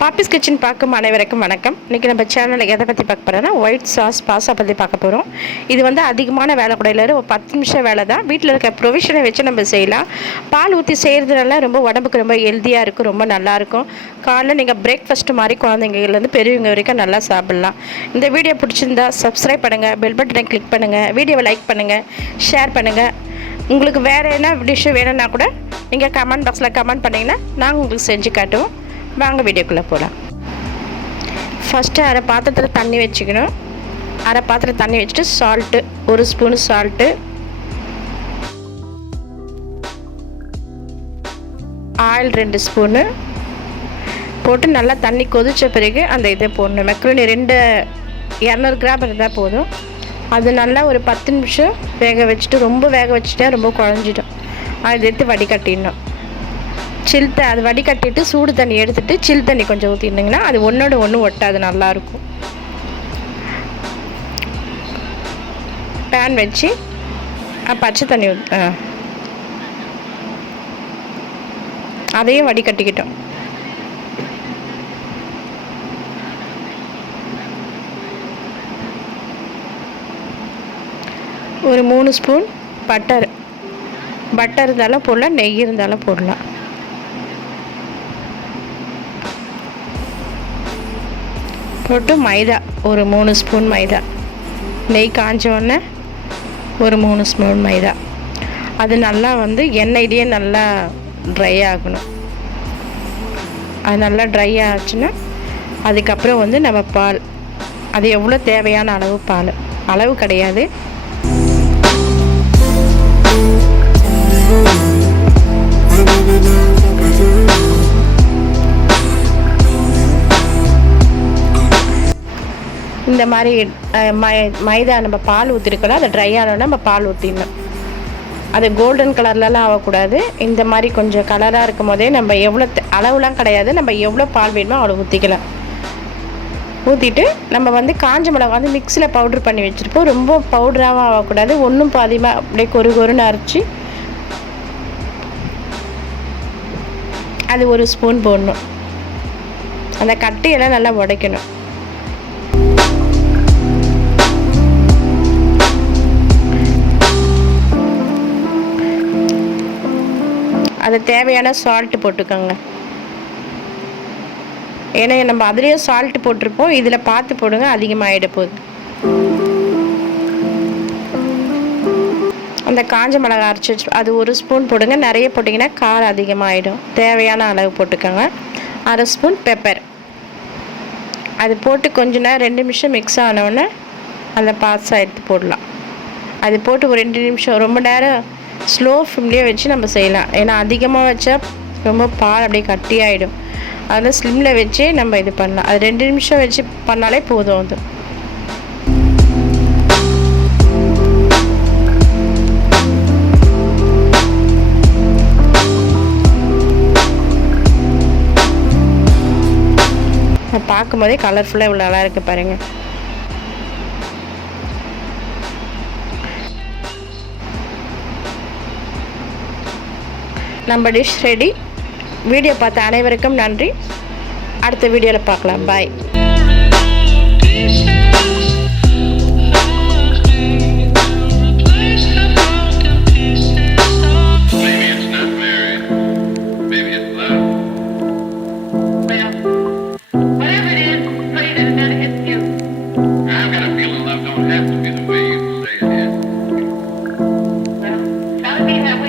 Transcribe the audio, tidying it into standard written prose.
பாப்பிஸ் kitchen பார்க்கும் அனைவருக்கும் வணக்கம். இன்றைக்கி நம்ம சேனலில் எதை பற்றி பார்க்க போகிறோன்னா ஒயிட் சாஸ் பாஸ்தா பற்றி பார்க்க போகிறோம். இது வந்து அதிகமான வேலை கூட இல்லை, ஒரு 10 நிமிஷம் வேலை தான். வீட்டில் இருக்க ப்ரொவிஷனை வச்சு நம்ம செய்யலாம். பால் ஊற்றி செய்கிறதுனால ரொம்ப உடம்புக்கு ரொம்ப ஹெல்த்தியாக இருக்கும், ரொம்ப நல்லாயிருக்கும். காலைல நீங்கள் பிரேக்ஃபாஸ்ட் மாதிரி குழந்தைங்கலேருந்து பெரியவங்க வரைக்கும் நல்லா சாப்பிட்லாம். இந்த வீடியோ பிடிச்சிருந்தா சப்ஸ்கிரைப் பண்ணுங்கள், பெல் பட்டனை கிளிக் பண்ணுங்கள், வீடியோவை லைக் பண்ணுங்கள், ஷேர் பண்ணுங்கள். உங்களுக்கு வேறு என்ன டிஷ்ஷு வேணும்னா கூட நீங்கள் கமெண்ட் பாக்ஸில் கமெண்ட் பண்ணிங்கன்னா நாங்கள் உங்களுக்கு செஞ்சு காட்டுவோம். வாங்க வீடியோக்குள்ளே போகலாம். ஃபஸ்ட்டு அரை பாத்திரத்தில் தண்ணி வச்சுக்கணும். அரை பாத்திரம் தண்ணி வச்சுட்டு salt, 1 spoon salt, oil 2 spoon போட்டு நல்லா தண்ணி கொதித்த பிறகு அந்த இதை போடணும். மெக்ரோனி 200 கிராம் இருந்தால் போதும். அது நல்லா ஒரு 10 நிமிஷம் வேக வச்சுட்டு, ரொம்ப வேக வச்சுட்டா ரொம்ப குழஞ்சிடும். அதை எடுத்து வடிகட்டிடணும். அது வடிகட்டிட்டு சூடு தண்ணி எடுத்துகிட்டு சில் தண்ணி கொஞ்சம் ஊற்றிருந்தீங்கன்னா அது ஒன்றோட ஒன்று ஒட்டாது, நல்லாயிருக்கும். பேன் வச்சு பச்சை தண்ணி அதையும் வடிகட்டிக்கிட்டோம். ஒரு 3 ஸ்பூன் பட்டர் இருந்தாலும் போடலாம், நெய் இருந்தாலும் போடலாம். போட்டு மைதா, ஒரு 3 ஸ்பூன் மைதா, நெய் காஞ்சோடனே ஒரு 3 ஸ்பூன் மைதா. அது நல்லா வந்து எண்ணெயிலேயே நல்லா ட்ரை ஆகணும். அது நல்லா ட்ரை ஆச்சுன்னா அதுக்கப்புறம் வந்து நம்ம பால், அது எவ்வளோ தேவையான அளவு பால், அளவு கிடையாது. இந்த மாதிரி மைதா நம்ம பால் ஊற்றிருக்கலாம். அதை ட்ரை ஆனோன்னா நம்ம பால் ஊற்றிடணும். அது கோல்டன் கலர்லலாம் ஆகக்கூடாது. இந்த மாதிரி கொஞ்சம் கலராக இருக்கும் போதே நம்ம எவ்வளோ அளவுலாம் கிடையாது, நம்ம எவ்வளோ பால் வேணுமோ அவ்வளோ ஊற்றிக்கலாம். ஊற்றிட்டு நம்ம வந்து காஞ்ச மிளகா வந்து மிக்ஸியில் பவுட்ரு பண்ணி வச்சுருப்போம். ரொம்ப பவுடராகவும் ஆகக்கூடாது, ஒன்றும் பாதிமாக அப்படியே கொருன்னு அரைச்சி அது 1 ஸ்பூன் போடணும். அந்த கட்டையெல்லாம் நல்லா உடைக்கணும். அது தேவையான சால்ட்டு போட்டுக்கோங்க. ஏன்னா நம்ம அதுலேயே சால்ட்டு போட்டிருப்போம், இதில் பார்த்து போடுங்க, அதிகமாகிட போகுது. அந்த காஞ்ச மிளகா அரைச்சி வச்சு அது 1 ஸ்பூன் போடுங்க. நிறைய போட்டிங்கன்னா காரம் அதிகமாகிடும். தேவையான அளவு போட்டுக்கோங்க. அரை ஸ்பூன் பெப்பர் அது போட்டு கொஞ்ச நேரம் 2 நிமிஷம் மிக்ஸ் ஆனோடனே அந்த பாஸ்தா எடுத்து போடலாம். அது போட்டு ஒரு 2 நிமிஷம், ரொம்ப நேரம் ஸ்லோ ஃப்ளேம்லேயே வச்சு நம்ம செய்யலாம். ஏன்னா அதிகமாக வச்சா ரொம்ப பால் அப்படியே கட்டியாகிடும். அதில் ஸ்லிம்மில் வச்சு நம்ம இது பண்ணலாம். அது 2 நிமிஷம் வச்சு பண்ணாலே போதும். அது பார்க்கும்போதே கலர்ஃபுல்லாக இவ்வளோ நல்லா இருக்குது பாருங்கள். நம்ம டிஷ் ரெடி. வீடியோ பார்த்த அனைவருக்கும் நன்றி. அடுத்த வீடியோவில் பார்க்கலாம். பாய். Have to be